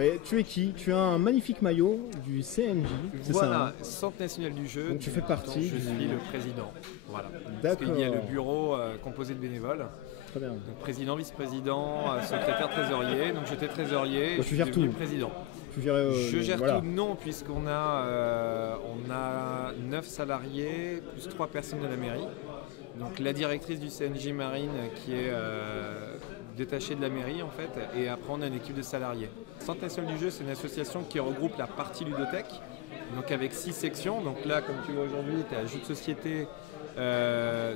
Mais tu es qui? Tu as un magnifique maillot du CNJ, c'est ça, Voilà, hein? Centre national du jeu. Donc tu fais partie Je du- suis le président. Voilà. D'accord. Parce qu'il y a le bureau composé de bénévoles. Très bien. Donc président, vice-président, secrétaire, trésorier. Donc j'étais trésorier et Donc je tu suis gères devenu tout. président. Tu gères, Je gère voilà. tout, non, puisqu'on a 9 salariés plus 3 personnes de la mairie. Donc la directrice du CNJ Marine qui est détachée de la mairie en fait, et après on a une équipe de salariés. Centre national du jeu, c'est une association qui regroupe la partie ludothèque, donc avec 6 sections. Donc là, comme tu vois aujourd'hui, tu as jeux de société,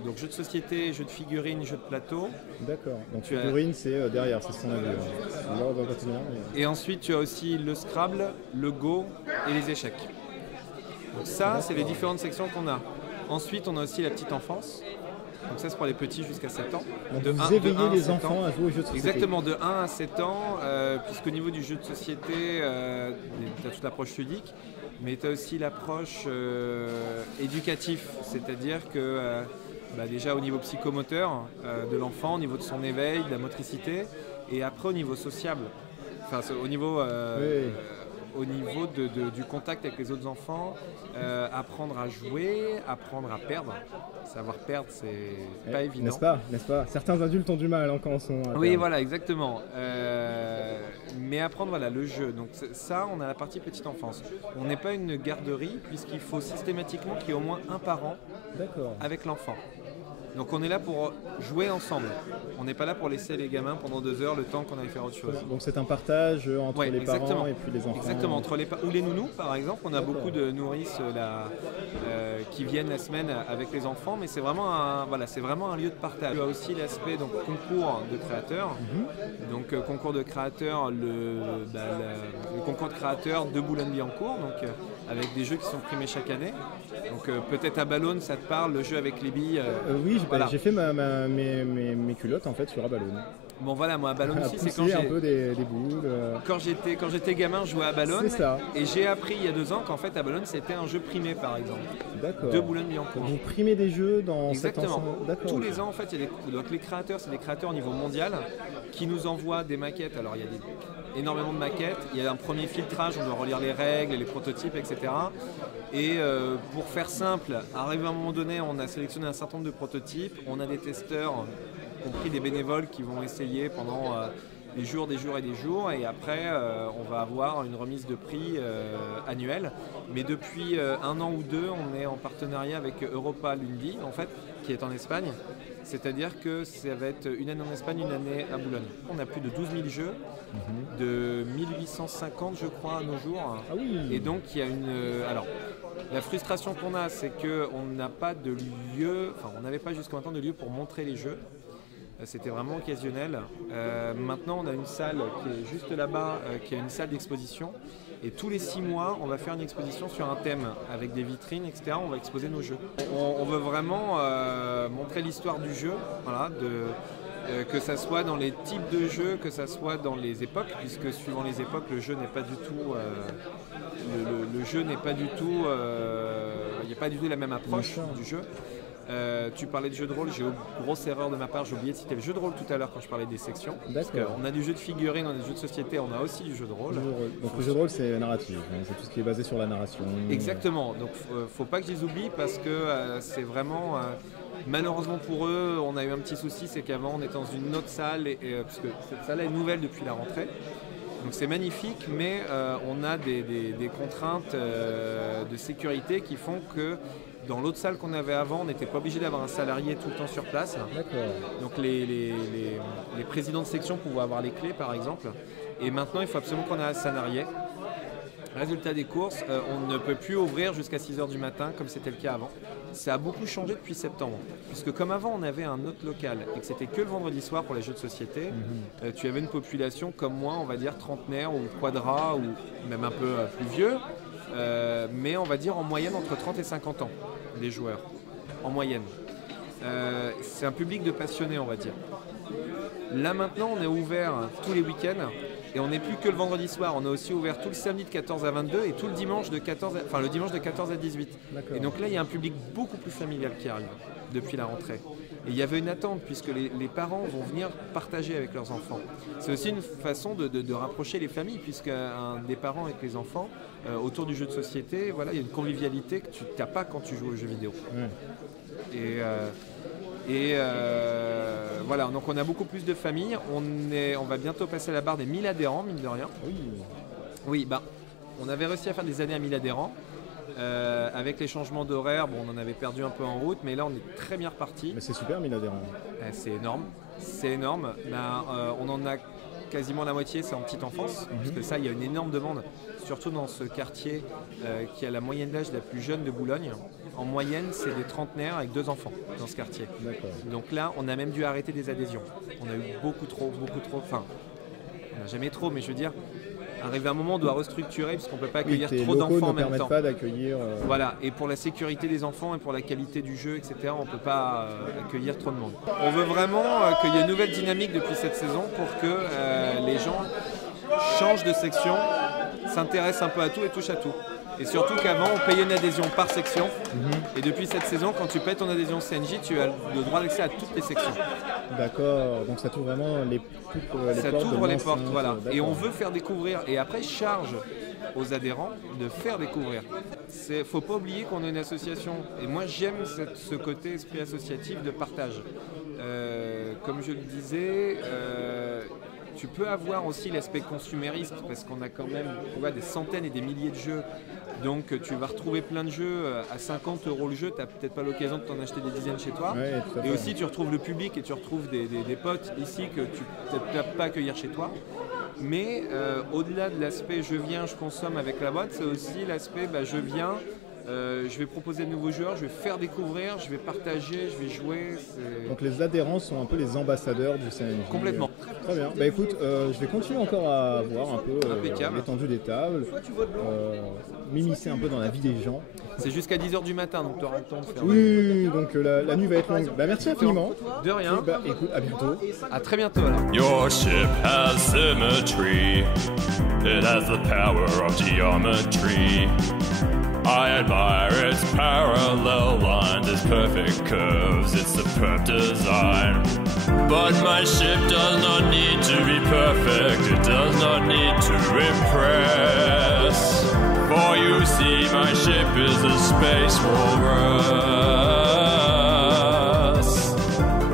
donc jeux de société, jeux de figurines, jeux de plateau. D'accord. Donc Tu as- figurine, c'est derrière, c'est ce qu'on a vu. Là, on va continuer. Mais- Et ensuite, tu as aussi le Scrabble, le Go et les échecs. Donc ça, c'est les différentes sections qu'on a. Ensuite, on a aussi la petite enfance. Donc ça, c'est pour les petits jusqu'à 7 ans. Donc De vous un- de éveillez 1 à les 7 ans. enfants à jouer aux jeux de société. Exactement, de 1 à 7 ans, puisqu'au niveau du jeu de société, tu as toute l'approche ludique, mais tu as aussi l'approche éducative, c'est-à-dire que déjà au niveau psychomoteur de l'enfant, au niveau de son éveil, de la motricité, et après au niveau sociable, enfin au niveau, Oui. au niveau du contact avec les autres enfants, apprendre à jouer, apprendre à perdre. Savoir perdre, c'est pas évident. N'est-ce pas? Certains adultes ont du mal hein, quand on sont. à Oui, perdre. voilà, exactement. Mais apprendre, voilà, le jeu. Donc ça, on a la partie petite enfance. On n'est pas une garderie puisqu'il faut systématiquement qu'il y ait au moins un parent D'accord. avec l'enfant. Donc on est là pour jouer ensemble. On n'est pas là pour laisser les gamins pendant 2 heures le temps qu'on aille faire autre chose. Donc c'est un partage entre Ouais, les exactement. parents et puis les enfants. Exactement, entre ou les nounous par exemple, on a D'accord. beaucoup de nourrices qui viennent la semaine avec les enfants, mais c'est vraiment un lieu de partage. Il y a aussi l'aspect donc concours de créateurs. Donc concours de créateurs, le concours de créateurs de Boulogne-Billancourt, donc avec des jeux qui sont primés chaque année. Donc peut-être à Ballone, ça te parle, le jeu avec les billes. Oui, voilà. j'ai fait mes culottes en fait sur Abalone. Bon voilà, moi à Ballone À aussi, c'est quand pousser un j'ai... peu des boules. Quand j'étais gamin, je jouais à Ballone. C'est ça. Et j'ai appris il y a 2 ans qu'en fait à Ballone c'était un jeu primé par exemple. D'accord. De Boulogne-Billancourt. Vous primez des jeux dans Exactement. cet ensemble. D'accord. Tous les ans en fait, il y a donc les créateurs, c'est des créateurs au niveau mondial qui nous envoient des maquettes. Alors il y a énormément de maquettes. Il y a un premier filtrage, on doit relire les règles, les prototypes, etc. Et pour faire simple, arrivé à un moment donné, on a sélectionné un certain nombre de prototypes. On a des testeurs, compris des bénévoles qui vont essayer pendant des jours et des jours. Et après, on va avoir une remise de prix annuelle. Mais depuis 1 an ou 2, on est en partenariat avec Europa Lundi, en fait, qui est en Espagne. C'est-à-dire que ça va être une année en Espagne, une année à Boulogne. On a plus de 12 000 jeux, de 1850 je crois à nos jours. Ah oui. Et donc il y a une... alors, la frustration qu'on a, c'est qu'on n'a pas de lieu, enfin on n'avait pas jusqu'à maintenant de lieu pour montrer les jeux. C'était vraiment occasionnel. Maintenant, on a une salle qui est juste là-bas, qui est une salle d'exposition. Et tous les 6 mois, on va faire une exposition sur un thème avec des vitrines, etc. On va exposer nos jeux. On veut vraiment montrer l'histoire du jeu, voilà, que ça soit dans les types de jeux, que ça soit dans les époques, puisque suivant les époques, le jeu n'est pas du tout, le jeu n'est pas du tout, il n'y a pas du tout la même approche du jeu. Tu parlais de jeu de rôle, grosse erreur de ma part, j'ai oublié de citer le jeu de rôle tout à l'heure quand je parlais des sections. D'accord. On a du jeu de figurines, on a du jeu de société, on a aussi du jeu de rôle. Donc le jeu de rôle c'est narratif, hein, c'est tout ce qui est basé sur la narration. Exactement, donc faut pas que je les oublie parce que c'est vraiment... malheureusement pour eux, on a eu un petit souci, c'est qu'avant on était dans une autre salle, parce que cette salle est nouvelle depuis la rentrée. Donc c'est magnifique, mais on a des contraintes de sécurité qui font que dans l'autre salle qu'on avait avant, on n'était pas obligé d'avoir un salarié tout le temps sur place. D'accord. Donc les présidents de section pouvaient avoir les clés par exemple. Et maintenant il faut absolument qu'on ait un salarié. Résultat des courses, on ne peut plus ouvrir jusqu'à 6 h du matin comme c'était le cas avant. Ça a beaucoup changé depuis septembre. Puisque comme avant on avait un autre local et que c'était que le vendredi soir pour les jeux de société, tu avais une population comme moi, on va dire trentenaire ou quadra ou même un peu plus vieux. Mais on va dire en moyenne entre 30 et 50 ans, les joueurs, en moyenne. C'est un public de passionnés, on va dire. Là maintenant, on est ouvert tous les week-ends et on n'est plus que le vendredi soir. On est aussi ouvert tout le samedi de 14 à 22 et tout le dimanche de 14 à 18. D'accord. Et donc là, il y a un public beaucoup plus familial qui arrive depuis la rentrée. Et il y avait une attente, puisque les parents vont venir partager avec leurs enfants. C'est aussi une façon de rapprocher les familles, puisque des parents avec les enfants, autour du jeu de société, voilà, il y a une convivialité que tu n'as pas quand tu joues aux jeux vidéo. Ouais. Voilà, donc on a beaucoup plus de familles. On va bientôt passer la barre des 1000 adhérents, mine de rien. Oui, on avait réussi à faire des années à 1000 adhérents. Avec les changements d'horaire, on en avait perdu un peu en route, mais là on est très bien reparti. Mais c'est super, 1000 adhérents. C'est énorme, c'est énorme. On en a quasiment la moitié, c'est en petite enfance, parce que ça, il y a une énorme demande, surtout dans ce quartier qui a la moyenne d'âge la plus jeune de Boulogne. En moyenne, c'est des trentenaires avec 2 enfants dans ce quartier. Donc là, on a même dû arrêter des adhésions. On a eu beaucoup trop, enfin, on n'a jamais trop, mais je veux dire, arrivé à un moment, on doit restructurer parce qu'on ne peut pas accueillir trop d'enfants en même temps. Ne permettent pas d'accueillir. Voilà, et pour la sécurité des enfants et pour la qualité du jeu, etc., on ne peut pas accueillir trop de monde. On veut vraiment qu'il y ait une nouvelle dynamique depuis cette saison pour que les gens changent de section, s'intéressent un peu à tout et touchent à tout. Et surtout qu'avant, on payait une adhésion par section. Et depuis cette saison, quand tu payes ton adhésion CNJ, tu as le droit d'accès à toutes les sections. D'accord, donc ça t'ouvre vraiment les portes. Ça t'ouvre les portes, voilà. Et on veut faire découvrir. Et après, charge aux adhérents de faire découvrir. Il ne faut pas oublier qu'on est une association. Et moi, j'aime ce côté esprit associatif de partage. Comme je le disais, tu peux avoir aussi l'aspect consumériste parce qu'on a quand même des centaines et des milliers de jeux. Donc tu vas retrouver plein de jeux à 50 € le jeu, tu n'as peut-être pas l'occasion de t'en acheter des dizaines chez toi. Ouais, et aussi tu retrouves le public et tu retrouves des potes ici que tu ne peux pas accueillir chez toi. Mais au-delà de l'aspect je viens, je consomme avec la boîte, c'est aussi l'aspect je viens, je vais proposer de nouveaux joueurs, je vais faire découvrir, je vais partager, je vais jouer. Donc les adhérents sont un peu les ambassadeurs du CNJ. Complètement. Très bien. Écoute, je vais continuer encore à voir un peu l'étendue des tables, m'immiscer un peu dans la vie des gens. C'est jusqu'à 10h du matin, donc tu auras le temps de faire. Oui, donc la nuit va être longue. Merci infiniment. De rien. Et, écoute, à bientôt. À très bientôt alors. Your ship has symmetry. It has the power of geometry. I admire its parallel lines, its perfect curves, its superb design. But my ship does not need to be perfect, it does not need to impress. For you see, my ship is a space walrus.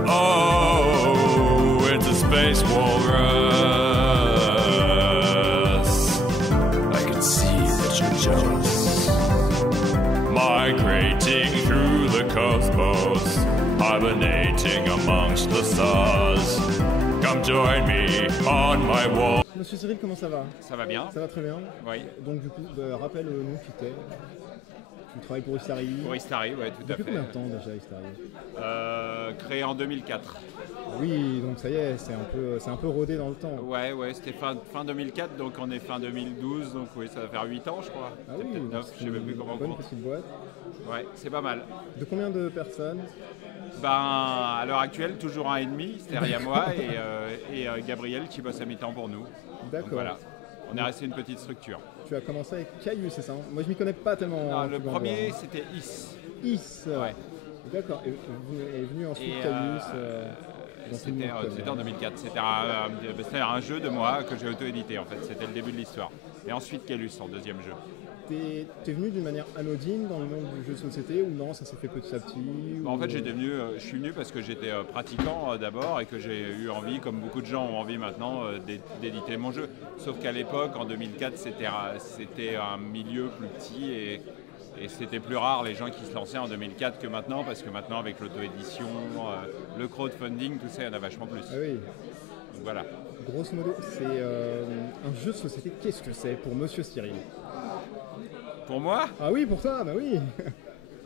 Oh, it's a space walrus. I can see that you're jealous. Migrating through the cosmos, hibernating amongst the stars. Come join me on my wall. Monsieur Cyril, comment ça va? Ça va bien. Ça va très bien. Oui. Donc du coup, rappelle-nous qui t'es. Tu travailles pour Istari. Pour Istari, oui, tout à fait. Depuis combien de temps déjà Istari? Créé en 2004. Oui, donc ça y est, c'est un peu rodé dans le temps. Ouais, c'était fin 2004, donc on est fin 2012, donc oui, ça va faire 8 ans, je crois. Ah oui, peut-être 9, je ne sais même plus comment on bonne compte. petite boîte. Ouais, c'est pas mal. De combien de personnes? À l'heure actuelle, toujours un et demi, c'est derrière moi, et Gabriel qui bosse à mi-temps pour nous. D'accord. Donc voilà, on est resté une petite structure. Tu as commencé avec Caillou, c'est ça? Moi je m'y connais pas tellement. Non, le premier c'était Is. Is. Ouais. D'accord. Et est venu ensuite Caillou. C'était en 2004. C'était un jeu de moi que j'ai auto-édité en fait. C'était le début de l'histoire. Et ensuite Caillus en deuxième jeu. T'es venu d'une manière anodine dans le monde du jeu de société ou non, ça s'est fait petit à petit En fait, je suis venu parce que j'étais pratiquant d'abord et que j'ai eu envie, comme beaucoup de gens ont envie maintenant, d'éditer mon jeu. Sauf qu'à l'époque, en 2004, c'était un milieu plus petit et c'était plus rare les gens qui se lançaient en 2004 que maintenant, parce que maintenant, avec l'auto-édition, le crowdfunding, tout ça, il y en a vachement plus. Ah oui. Donc voilà. Grosso modo, c'est un jeu de société. Qu'est-ce que c'est pour Monsieur Cyril? Pour moi? Ah oui, pour toi, bah oui.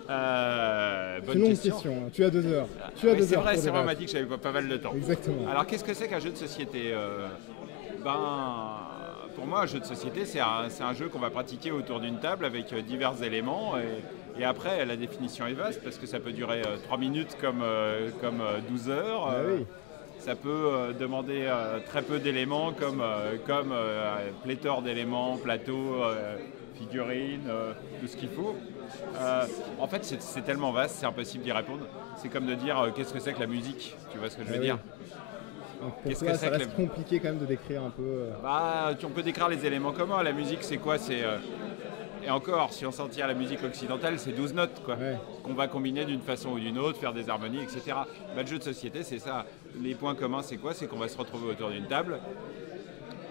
Bonne c'est une longue question. Tu as 2 heures. C'est vrai, c'est vrai, on m'a dit que j'avais pas mal de temps. Exactement. Alors qu'est-ce que c'est qu'un jeu de société? Pour moi, un jeu de société, c'est un jeu qu'on va pratiquer autour d'une table avec divers éléments. Et après, la définition est vaste parce que ça peut durer 3 minutes comme 12 heures. Ah oui. ça peut demander très peu d'éléments comme pléthore d'éléments, plateau, figurines, tout ce qu'il faut. En fait, c'est tellement vaste, c'est impossible d'y répondre. C'est comme de dire qu'est-ce que c'est que la musique, tu vois ce que je veux dire? Donc pour toi, ça reste compliqué quand même de décrire un peu. On peut décrire les éléments communs. La musique, c'est quoi? Et encore, si on s'en tient à la musique occidentale, c'est 12 notes quoi, qu'on va combiner d'une façon ou d'une autre, faire des harmonies, etc. Le jeu de société, c'est ça. Les points communs, c'est quoi? C'est qu'on va se retrouver autour d'une table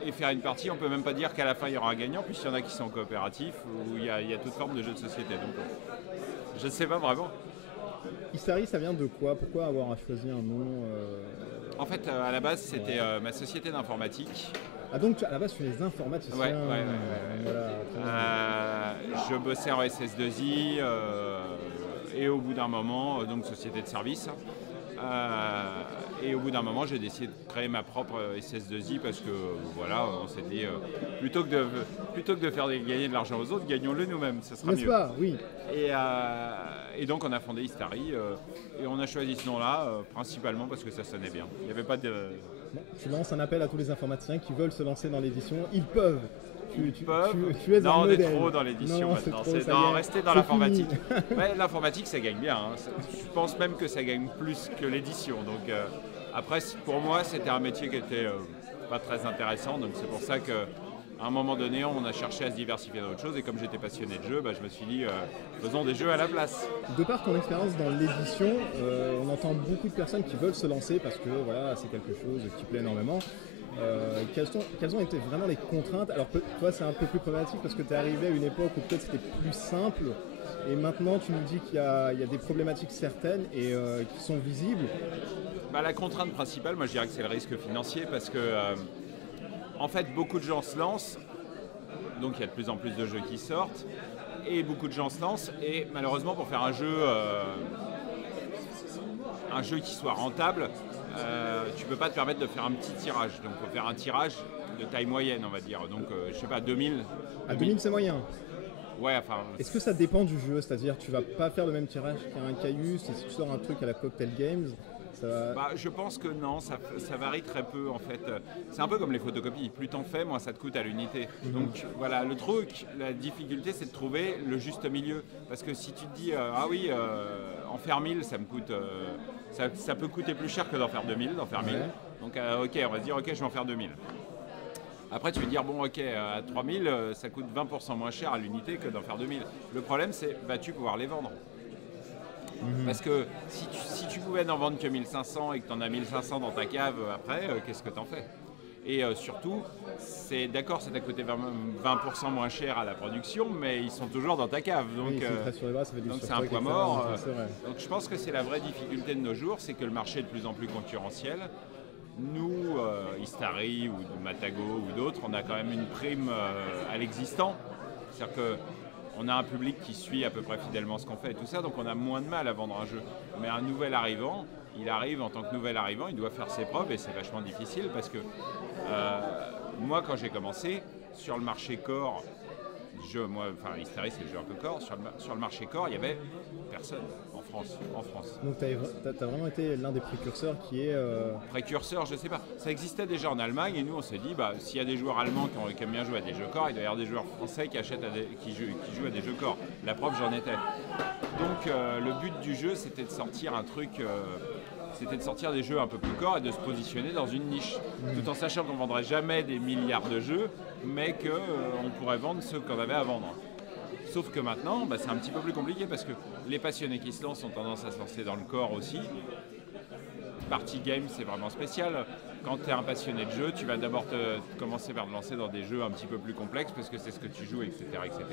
et faire une partie. On peut même pas dire qu'à la fin, il y aura un gagnant, puisqu'il y en a qui sont coopératifs, où il y a toute forme de jeu de société. Donc, je ne sais pas vraiment. Istari, ça vient de quoi? Pourquoi avoir choisi un nom En fait, à la base, c'était ma société d'informatique. Ah donc à la base tu es les informaticiens. Ouais. Voilà, je bossais en SS2I et au bout d'un moment, donc société de service. Et au bout d'un moment, j'ai décidé de créer ma propre SS2I parce que voilà, on s'est dit plutôt que de faire gagner de l'argent aux autres, gagnons-le nous-mêmes, ça sera mieux. N'est-ce pas? Oui. Et donc on a fondé Istari et on a choisi ce nom-là principalement parce que ça sonnait bien. Il n'y avait pas de... Bon, tu lances un appel à tous les informaticiens qui veulent se lancer dans l'édition. Ils peuvent. Tu es non, un on modèle. est trop dans l'édition maintenant. Rester dans l'informatique. Ouais, l'informatique, ça gagne bien. Hein. Je pense même que ça gagne plus que l'édition. Donc après, pour moi, c'était un métier qui était pas très intéressant. Donc c'est pour ça que à un moment donné, on a cherché à se diversifier dans autre chose. Et comme j'étais passionné de jeux, je me suis dit, faisons des jeux à la place. De par ton expérience dans l'édition, on entend beaucoup de personnes qui veulent se lancer parce que voilà, c'est quelque chose qui plaît énormément. Quelles ont été vraiment les contraintes? Alors toi, c'est un peu plus problématique parce que tu es arrivé à une époque où peut-être c'était plus simple. Et maintenant, tu nous dis qu'il y a des problématiques certaines et qui sont visibles. La contrainte principale, moi je dirais que c'est le risque financier parce que en fait, beaucoup de gens se lancent, donc il y a de plus en plus de jeux qui sortent, et beaucoup de gens se lancent, et malheureusement pour faire un jeu qui soit rentable, tu ne peux pas te permettre de faire un petit tirage, donc il faut faire un tirage de taille moyenne, on va dire, donc je sais pas, 2000. À 2000 c'est moyen. Ouais, enfin... Est-ce que ça dépend du jeu? C'est-à-dire tu vas pas faire le même tirage qu'un Caillus, et si tu sors un truc à la Cocktail Games, je pense que non, ça varie très peu en fait. C'est un peu comme les photocopies, plus t'en fais, moins ça te coûte à l'unité. Donc voilà, le truc, la difficulté c'est de trouver le juste milieu. Parce que si tu te dis, en faire 1000 ça me coûte, ça peut coûter plus cher que d'en faire 2000, d'en faire 1000. Donc ok, on va se dire ok, je vais en faire 2000. Après tu vas dire bon ok, à 3000 ça coûte 20% moins cher à l'unité que d'en faire 2000. Le problème c'est, vas-tu pouvoir les vendre? Parce que si tu pouvais n'en vendre que 1500 et que tu en as 1500 dans ta cave après, qu'est-ce que tu en fais? Et surtout, c'est d'accord, ça t'a coûté 20% moins cher à la production, mais ils sont toujours dans ta cave. Donc c'est un poids mort. Donc je pense que c'est la vraie difficulté de nos jours, c'est que le marché est de plus en plus concurrentiel. Nous, Istari ou Matago ou d'autres, on a quand même une prime à l'existant. C'est-à-dire que on a un public qui suit à peu près fidèlement ce qu'on fait et tout ça, donc on a moins de mal à vendre un jeu. Mais un nouvel arrivant, il arrive en tant que nouvel arrivant, il doit faire ses preuves et c'est vachement difficile parce que moi, quand j'ai commencé, sur le marché core, Istari c'est le jeu un peu core, sur le marché core, il n'y avait personne en France. Donc tu as vraiment été l'un des précurseurs qui est... Précurseur, je sais pas. Ça existait déjà en Allemagne et nous on s'est dit, s'il y a des joueurs allemands qui aiment bien jouer à des jeux corps, il doit y avoir des joueurs français qui jouent à des jeux corps. La preuve, j'en étais. Donc le but du jeu, c'était de sortir un truc... c'était de sortir des jeux un peu plus corps et de se positionner dans une niche. Tout en sachant qu'on ne vendrait jamais des milliards de jeux, mais qu'on pourrait vendre ceux qu'on avait à vendre. Sauf que maintenant, c'est un petit peu plus compliqué parce que les passionnés qui se lancent ont tendance à se lancer dans le corps aussi. Party game, c'est vraiment spécial. Quand tu es un passionné de jeu, tu vas d'abord commencer par te lancer dans des jeux un petit peu plus complexes parce que c'est ce que tu joues, etc., etc.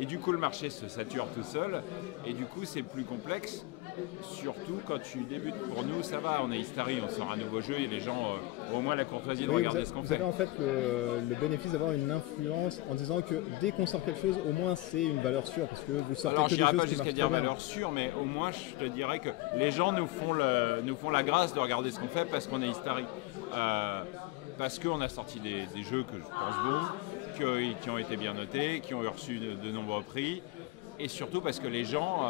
Et du coup, le marché se sature tout seul et du coup, c'est plus complexe. Surtout quand tu débutes. Pour nous, ça va, on est Istari, on sort un nouveau jeu et les gens ont au moins la courtoisie de regarder ce qu'on fait. Vous avez en fait le bénéfice d'avoir une influence en disant que dès qu'on sort quelque chose, au moins c'est une valeur sûre parce que vous sortez. Alors je n'irai pas jusqu'à dire valeur sûre, mais au moins je te dirais que les gens nous font la grâce de regarder ce qu'on fait parce qu'on est Istari. Parce qu'on a sorti des jeux que je pense bons, qui ont été bien notés, qui ont reçu de nombreux prix, et surtout parce que les gens...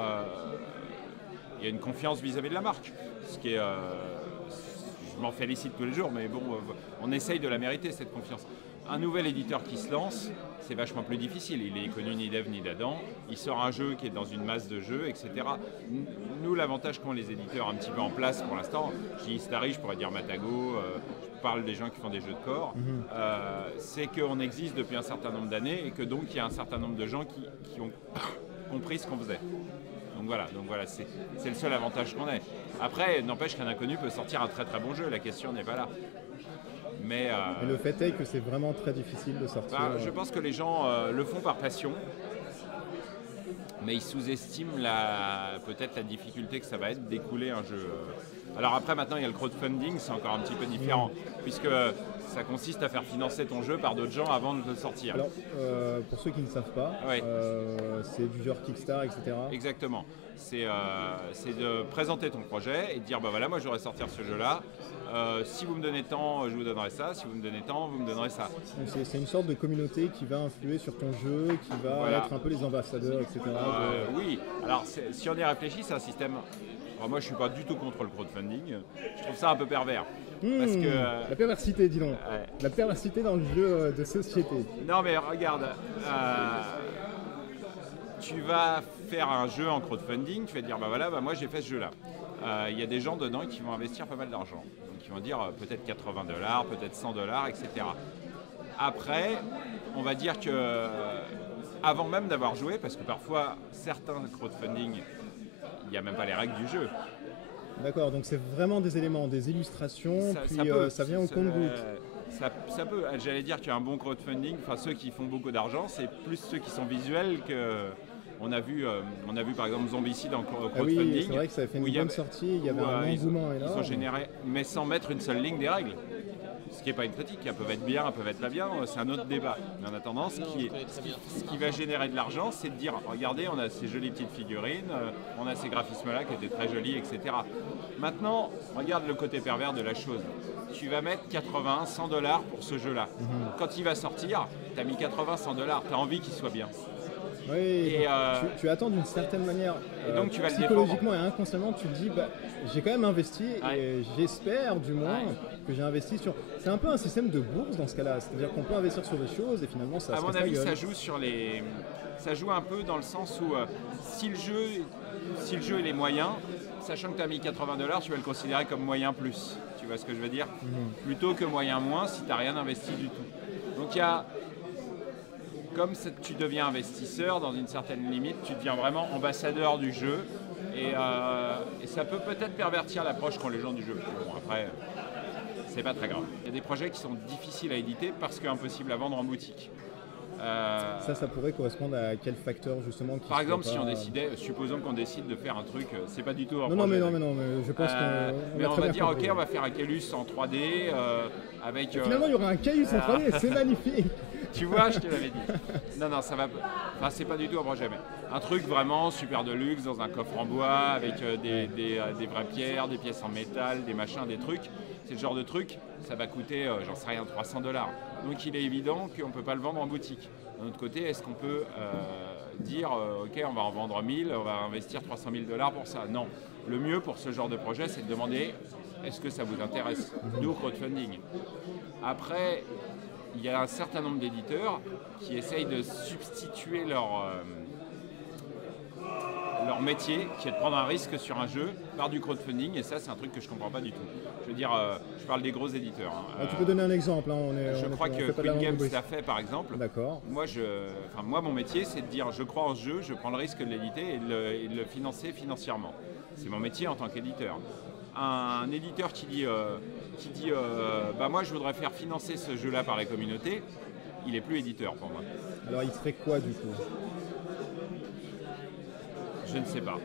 il y a une confiance vis-à-vis de la marque, ce qui est, je m'en félicite tous les jours, mais bon, on essaye de la mériter, cette confiance. Un nouvel éditeur qui se lance, c'est vachement plus difficile. Il est connu ni d'Ève ni d'Adam. Il sort un jeu qui est dans une masse de jeux, etc. Nous, l'avantage qu'ont les éditeurs un petit peu en place pour l'instant, je dis Starry, je pourrais dire Matago, je parle des gens qui font des jeux de corps, c'est qu'on existe depuis un certain nombre d'années et que donc il y a un certain nombre de gens qui ont compris ce qu'on faisait. Donc voilà, c'est le seul avantage qu'on ait. Après, n'empêche qu'un inconnu peut sortir un très très bon jeu, la question n'est pas là. Mais le fait est que c'est vraiment très difficile de sortir. Je pense que les gens le font par passion, mais ils sous-estiment peut-être la difficulté que ça va être d'écouler un jeu. Alors après, maintenant, il y a le crowdfunding, c'est encore un petit peu différent, puisque ça consiste à faire financer ton jeu par d'autres gens avant de le sortir. Alors, pour ceux qui ne savent pas, c'est du genre Kickstarter, etc. Exactement. C'est de présenter ton projet et de dire, bah voilà, moi je voudrais sortir ce jeu-là. Si vous me donnez tant, je vous donnerai ça. Si vous me donnez tant, vous me donnerez ça. C'est une sorte de communauté qui va influer sur ton jeu, qui va être un peu les ambassadeurs, etc. Oui, alors si on y réfléchit, c'est un système... Alors moi je ne suis pas du tout contre le crowdfunding. Je trouve ça un peu pervers. Parce que, la perversité, dis donc. La perversité dans le jeu de société. Non mais regarde, tu vas faire un jeu en crowdfunding, tu vas te dire, bah voilà, moi j'ai fait ce jeu-là. Il y a des gens dedans qui vont investir pas mal d'argent. Donc ils vont dire peut-être $80, peut-être $100, etc. Après, on va dire que avant même d'avoir joué, parce que parfois certains crowdfunding, il n'y a même pas les règles du jeu. D'accord, donc c'est vraiment des éléments, des illustrations, ça vient au compte-gouttes. Ça peut, j'allais dire qu'il y a un bon crowdfunding, enfin ceux qui font beaucoup d'argent, c'est plus ceux qui sont visuels que... On a vu par exemple Zombicide en crowdfunding. Oui, c'est vrai que ça a fait une bonne sortie, il y avait un engouement énorme. Ils ont généré, mais sans mettre une seule ligne des règles. Ce qui n'est pas une critique, elles peuvent être bien, elles peuvent être pas bien, c'est un autre débat. Mais en attendant, ce qui va générer de l'argent, c'est de dire, regardez, on a ces jolies petites figurines, on a ces graphismes-là qui étaient très jolis, etc. Maintenant, regarde le côté pervers de la chose. Tu vas mettre 80, $100 pour ce jeu-là. Quand il va sortir, tu as mis 80, $100, tu as envie qu'il soit bien. Oui, et tu attends d'une certaine manière, donc tu vas psychologiquement et inconsciemment, tu te dis, j'ai quand même investi et j'espère du moins que j'ai investi sur... C'est un peu un système de bourse dans ce cas-là, c'est-à-dire qu'on peut investir sur des choses et finalement ça se casse la gueule. À mon avis, ça joue un peu dans le sens où si le jeu il est moyen, sachant que tu as mis $80, tu vas le considérer comme moyen plus, tu vois ce que je veux dire, plutôt que moyen moins si tu n'as rien investi du tout. Donc il y a... Comme tu deviens investisseur, dans une certaine limite, tu deviens vraiment ambassadeur du jeu et ça peut peut-être pervertir l'approche qu'ont les gens du jeu. Bon, après, c'est pas très grave. Il y a des projets qui sont difficiles à éditer parce qu'impossibles à vendre en boutique. Ça pourrait correspondre à quel facteur justement Par exemple, si on décidait, supposons qu'on décide de faire un truc, c'est pas du tout un projet. Non, mais je pense qu'on mais on va dire, ok, on va faire un Caylus en 3D avec... Finalement, il y aura un Caylus en 3D, c'est magnifique. Tu vois, je te l'avais dit. Non, ça va. Enfin, c'est pas du tout un projet, mais un truc vraiment super de luxe dans un coffre en bois avec des vraies pierres, des pièces en métal, des machins, des trucs. C'est le genre de truc, ça va coûter, j'en sais rien, $300. Donc il est évident qu'on ne peut pas le vendre en boutique. D'un autre côté, est-ce qu'on peut dire, ok, on va en vendre 1000, on va investir $300 000 pour ça? Non. Le mieux pour ce genre de projet, c'est de demander, est-ce que ça vous intéresse? Nous, crowdfunding. Après, il y a un certain nombre d'éditeurs qui essayent de substituer leur métier, qui est de prendre un risque sur un jeu par du crowdfunding, et ça c'est un truc que je ne comprends pas du tout. Je veux dire, je parle des gros éditeurs. Tu peux donner un exemple, je crois que Queen Games l'a fait par exemple. D'accord. Moi mon métier c'est de dire je crois en ce jeu, je prends le risque de l'éditer et de le financer financièrement. C'est mon métier en tant qu'éditeur. Un éditeur qui dit moi je voudrais faire financer ce jeu-là par la communauté, il n'est plus éditeur pour moi. Alors il ferait quoi du coup? Je ne sais pas.